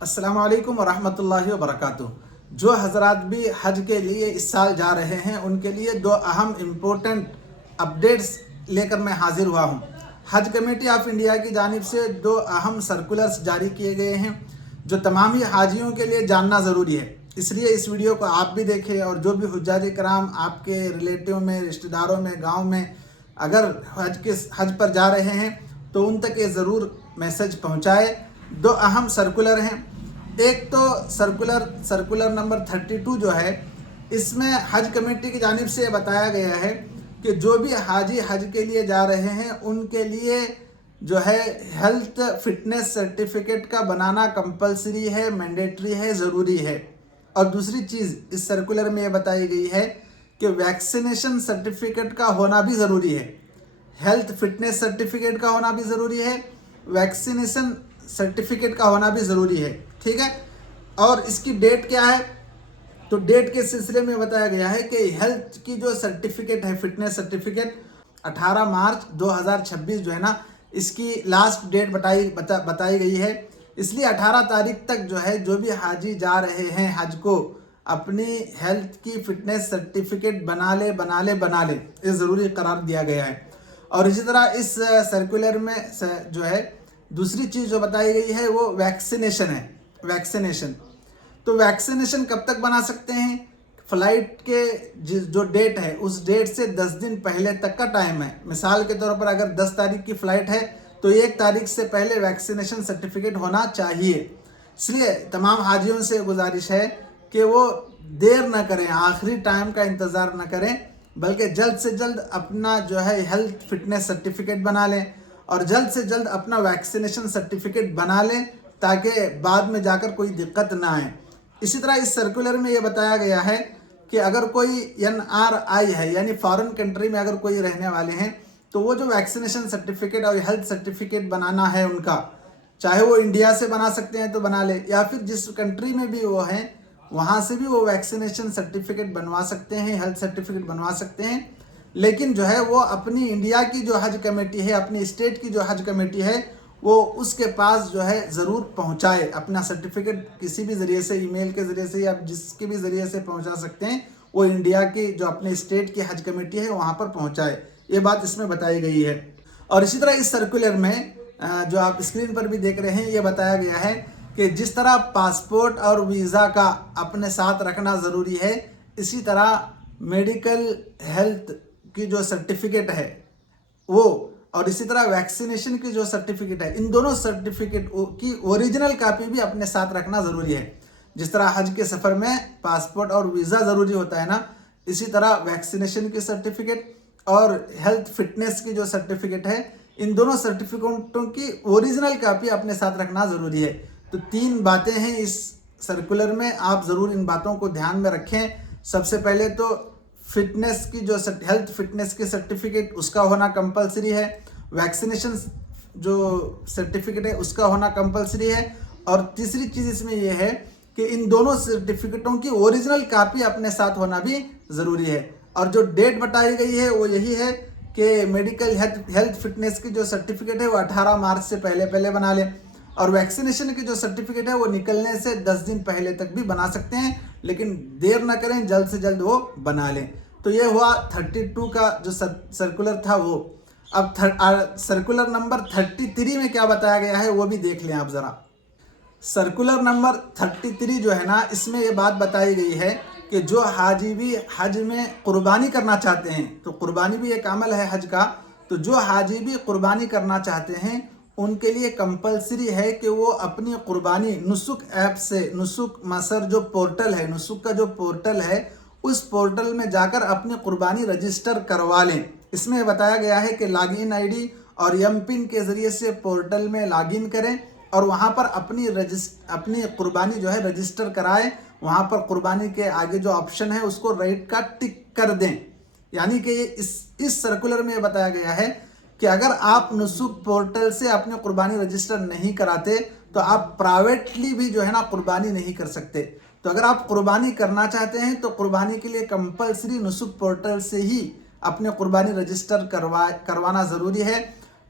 अस्सलाम वालेकुम वरहमतुल्लाहि वबरकातुह। जो हजरात भी हज के लिए इस साल जा रहे हैं उनके लिए दो अहम इम्पोर्टेंट अपडेट्स लेकर मैं हाजिर हुआ हूँ। हज कमेटी ऑफ इंडिया की जानिब से दो अहम सर्कुलर्स जारी किए गए हैं जो तमाम ही हाजियों के लिए जानना ज़रूरी है। इसलिए इस वीडियो को आप भी देखें और जो भी हुज्जाज कराम आपके रिलेटिव में, रिश्तेदारों में, गाँव में अगर हज पर जा रहे हैं तो उन तक ये ज़रूर मैसेज पहुँचाए। दो अहम सर्कुलर हैं। एक तो सर्कुलर नंबर 32 जो है, इसमें हज कमेटी की जानिब से बताया गया है कि जो भी हाजी हज के लिए जा रहे हैं उनके लिए जो है हेल्थ फिटनेस सर्टिफिकेट का बनाना कंपलसरी है, मैंडेटरी है, ज़रूरी है। और दूसरी चीज़ इस सर्कुलर में ये बताई गई है कि वैक्सीनेशन सर्टिफिकेट का होना भी ज़रूरी है। हेल्थ फिटनेस सर्टिफिकेट का होना भी ज़रूरी है, वैक्सीनेशन सर्टिफिकेट का होना भी ज़रूरी है। ठीक है। और इसकी डेट क्या है? तो डेट के सिलसिले में बताया गया है कि हेल्थ की जो सर्टिफिकेट है, फिटनेस सर्टिफिकेट, 18 मार्च 2026 जो है ना, इसकी लास्ट डेट बताई गई है। इसलिए 18 तारीख तक जो है जो भी हाजी जा रहे हैं हज को, अपनी हेल्थ की फिटनेस सर्टिफिकेट बना ले ये ज़रूरी करार दिया गया है। और इसी तरह इस सर्कुलर में जो है दूसरी चीज़ जो बताई गई है वो वैक्सीनेशन है। वैक्सीनेशन तो वैक्सीनेशन कब तक बना सकते हैं? फ्लाइट के जो डेट है उस डेट से 10 दिन पहले तक का टाइम है। मिसाल के तौर पर अगर 10 तारीख की फ़्लाइट है तो 1 तारीख से पहले वैक्सीनेशन सर्टिफिकेट होना चाहिए। इसलिए तमाम हाजियों से गुजारिश है कि वो देर न करें, आखिरी टाइम का इंतज़ार न करें, बल्कि जल्द से जल्द अपना जो है हेल्थ फिटनेस सर्टिफिकेट बना लें और जल्द से जल्द अपना वैक्सीनेशन सर्टिफिकेट बना लें ताकि बाद में जाकर कोई दिक्कत ना आए। इसी तरह इस सर्कुलर में ये बताया गया है कि अगर कोई NRI है, यानी फॉरेन कंट्री में अगर कोई रहने वाले हैं, तो वो जो वैक्सीनेशन सर्टिफिकेट और हेल्थ सर्टिफिकेट बनाना है उनका, चाहे वो इंडिया से बना सकते हैं तो बना ले, या फिर जिस कंट्री में भी वो हैं वहाँ से भी वो वैक्सीनेशन सर्टिफिकेट बनवा सकते हैं, हेल्थ सर्टिफिकेट बनवा सकते हैं। लेकिन जो है वो अपनी इंडिया की जो हज कमेटी है, अपनी स्टेट की जो हज कमेटी है, वो उसके पास जो है ज़रूर पहुंचाए अपना सर्टिफिकेट। किसी भी ज़रिए से, ईमेल के ज़रिए से या जिसके भी ज़रिए से पहुंचा सकते हैं, वो इंडिया की जो अपने स्टेट की हज कमेटी है वहाँ पर पहुंचाए। ये बात इसमें बताई गई है। और इसी तरह इस सर्कुलर में जो आप स्क्रीन पर भी देख रहे हैं, ये बताया गया है कि जिस तरह पासपोर्ट और वीज़ा का अपने साथ रखना ज़रूरी है, इसी तरह मेडिकल हेल्थ की जो सर्टिफिकेट है वो, और इसी तरह वैक्सीनेशन की जो सर्टिफिकेट है, इन दोनों सर्टिफिकेट की ओरिजिनल कॉपी भी अपने साथ रखना ज़रूरी है। जिस तरह हज के सफ़र में पासपोर्ट और वीज़ा ज़रूरी होता है ना, इसी तरह वैक्सीनेशन की सर्टिफिकेट और हेल्थ फिटनेस की जो सर्टिफिकेट है, इन दोनों सर्टिफिकेटों की ओरिजिनल कॉपी अपने साथ रखना ज़रूरी है। तो 3 बातें हैं इस सर्कुलर में, आप ज़रूर इन बातों को ध्यान में रखें। सबसे पहले तो फिटनेस की जो हेल्थ फिटनेस की सर्टिफिकेट उसका होना कंपलसरी है, वैक्सीनेशन जो सर्टिफिकेट है उसका होना कंपलसरी है, और तीसरी चीज़ इसमें यह है कि इन दोनों सर्टिफिकेटों की ओरिजिनल कॉपी अपने साथ होना भी ज़रूरी है। और जो डेट बताई गई है वो यही है कि मेडिकल हेल्थ फिटनेस की जो सर्टिफिकेट है वो 18 मार्च से पहले बना लें, और वैक्सीनेशन की जो सर्टिफिकेट है वो निकलने से 10 दिन पहले तक भी बना सकते हैं, लेकिन देर ना करें, जल्द से जल्द वो बना लें। तो ये हुआ 32 का जो सर्कुलर था वो। अब सर्कुलर नंबर 33 में क्या बताया गया है वो भी देख लें आप ज़रा। सर्कुलर नंबर 33 जो है ना, इसमें ये बात बताई गई है कि जो हाजी भी हज में कुर्बानी करना चाहते हैं, तो कुर्बानी भी एक अमल है हज का, तो जो हाजी भी कुर्बानी करना चाहते हैं उनके लिए कंपलसरी है कि वो अपनी कुर्बानी नुसुक ऐप से, नुसुक मसर जो पोर्टल है, नुसुक का जो पोर्टल है, उस पोर्टल में जाकर अपनी कुर्बानी रजिस्टर करवा लें। इसमें बताया गया है कि लॉगिन आईडी और एमपिन के ज़रिए से पोर्टल में लॉगिन करें और वहाँ पर अपनी कुर्बानी जो है रजिस्टर कराएं। वहाँ पर कुर्बानी के आगे जो ऑप्शन है उसको राइट का टिक कर दें। यानी कि इस सर्कुलर में बताया गया है कि अगर आप नुसुक पोर्टल से अपनी कुर्बानी रजिस्टर नहीं कराते तो आप प्राइवेटली भी जो है ना कुर्बानी नहीं कर सकते। तो अगर आप कुर्बानी करना चाहते हैं तो कुर्बानी के लिए कंपलसरी नुसुक पोर्टल से ही अपने कुर्बानी रजिस्टर करवाना ज़रूरी है।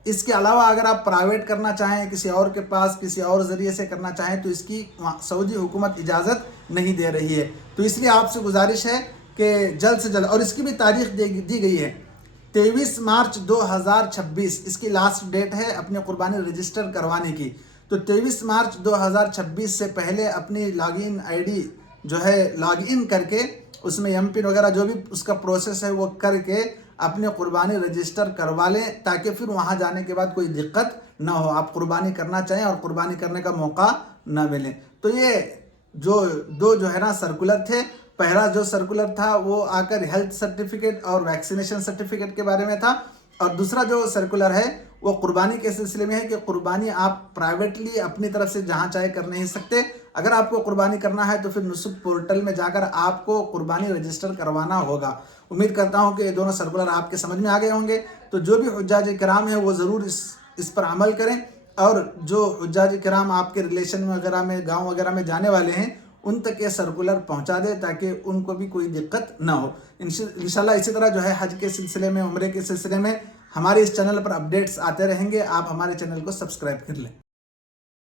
اس کے علاوہ اگر آپ پرائیویٹ کرنا چاہیں کسی اور کے پاس کسی اور ذریعے سے کرنا چاہیں تو اس کی سعودی حکومت اجازت نہیں دے رہی ہے. تو اس لیے آپ سے گزارش ہے کہ جلد سے جلد، اور اس کی بھی تاریخ دی گئی ہے 23 مارچ 2026 اس کی لاسٹ ڈیٹ ہے اپنی قربانی رجسٹر کروانے کی. تو 23 مارچ 2026 سے پہلے اپنی لاگ ان آئی ڈی جو ہے لاگ ان کر کے اس میں ایم پن وغیرہ جو بھی اس کا پروسیس ہے وہ کر کے اپنے قربانی رجسٹر کروا لیں، تاکہ پھر وہاں جانے کے بعد کوئی دقت نہ ہو، آپ قربانی کرنا چاہیں اور قربانی کرنے کا موقع نہ ملے. تو یہ جو ہے نا سرکولر تھے. پہلا جو سرکولر تھا وہ آ کر ہیلتھ سرٹیفکیٹ اور ویکسینیشن سرٹیفکیٹ کے بارے میں تھا، اور دوسرا جو سرکولر ہے وہ قربانی کے سلسلے میں ہے کہ قربانی آپ پرائیویٹلی اپنی طرف سے جہاں چاہے کر نہیں سکتے. اگر آپ کو قربانی کرنا ہے تو پھر نسک پورٹل میں جا کر آپ کو قربانی رجسٹر کروانا ہوگا. امید کرتا ہوں کہ یہ دونوں سرکولر آپ کے سمجھ میں آ گئے ہوں گے. تو جو بھی حجاج کرام ہیں وہ ضرور اس پر عمل کریں، اور جو حجاج کرام آپ کے ریلیشن وغیرہ میں گاؤں وغیرہ میں جانے والے ہیں ان تک یہ سرکولر پہنچا دے تاکہ ان کو بھی کوئی دقت نہ ہو. انشاءاللہ اسی طرح جو ہے حج کے سلسلے میں، عمرے کے سلسلے میں ہمارے اس چینل پر اپڈیٹس آتے رہیں گے. آپ ہمارے چینل کو سبسکرائب کر لیں.